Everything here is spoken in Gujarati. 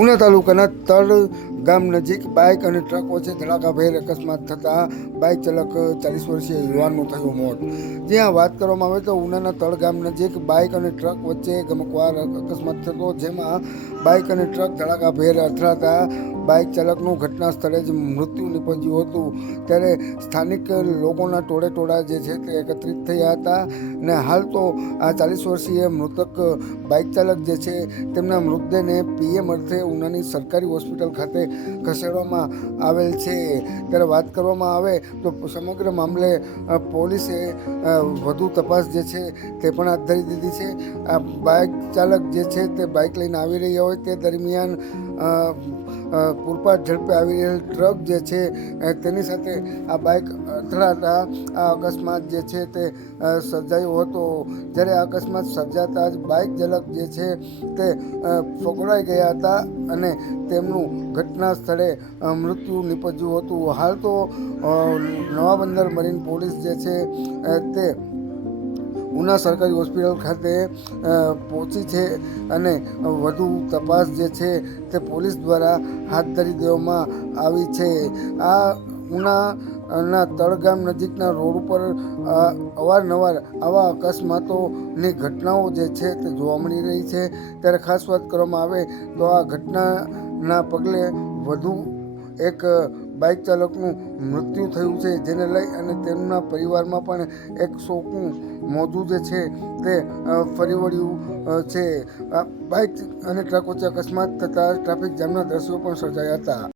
ઉના તાલુકાના તળ ગામ નજીક બાઇક અને ટ્રક વચ્ચે ધડાકાભેર અકસ્માત થતાં બાઇક ચાલક 40 વર્ષીય યુવાનનું થયું મોત. જ્યાં વાત કરવામાં આવે તો ઉનાના તળ ગામ નજીક બાઇક અને ટ્રક વચ્ચે ગમકવાર અકસ્માત થતો, જેમાં બાઇક અને ટ્રક ધડાકાભેર અથડાતા બાઇક ચાલકનું ઘટના સ્થળે જ મૃત્યુ નીપજ્યું હતું. ત્યારે સ્થાનિક લોકોના ટોળે જે છે તે એકત્રિત થયા હતા અને હાલ તો આ 40 વર્ષીય મૃતક બાઇક ચાલક જે છે તેમના મૃતદેહને પીએમ અર્થે ઉનાની સરકારી હોસ્પિટલ ખાતે ખસેડવામાં આવેલ છે. ત્યારે વાત કરવામાં આવે તો સમગ્ર મામલે પોલીસે વધુ તપાસ જે છે તે પણ હાથ ધરી દીધી છે. આ બાઇક ચાલક જે છે તે બાઇક લઈને આવી રહ્યા હોય તે દરમિયાન પૂરપાટ ઝડપે આવી રહેલ ટ્રક જે છે તેની સાથે આ બાઇક અથડાતા આ અકસ્માત જે છે તે સર્જાયો હતો. જ્યારે આ અકસ્માત સર્જાતા જ બાઇક ચાલક જે છે તે ફગડાઈ ગયા હતા અને તેમનું ઘટના સ્થળે મૃત્યુ નીપજ્યું હતું. હાલ તો નવા બંદર મરીન પોલીસ જે છે તે ઉના સરકારી હોસ્પિટલ ખાતે પહોંચી છે અને વધુ તપાસ જે છે તે પોલીસ દ્વારા હાથ ધરી દેવામાં આવી છે. આ ઉનાના તળગામ નજીકના રોડ ઉપર અવારનવાર આવા અકસ્માતોની ઘટનાઓ જે છે તે જોવા મળી રહી છે. ત્યારે ખાસ વાત કરવામાં આવે તો આ ઘટનાના પગલે વધુ એક બાઇક ચાલકનું મૃત્યુ થયું છે, જેને લઈ અને તેમના પરિવારમાં પણ એક શોકનું મોજું જે છે તે ફરી વળ્યું છે. બાઇક અને ટ્રક વચ્ચે અકસ્માત થતાં ટ્રાફિક જામના દ્રશ્યો પણ સર્જાયા હતા.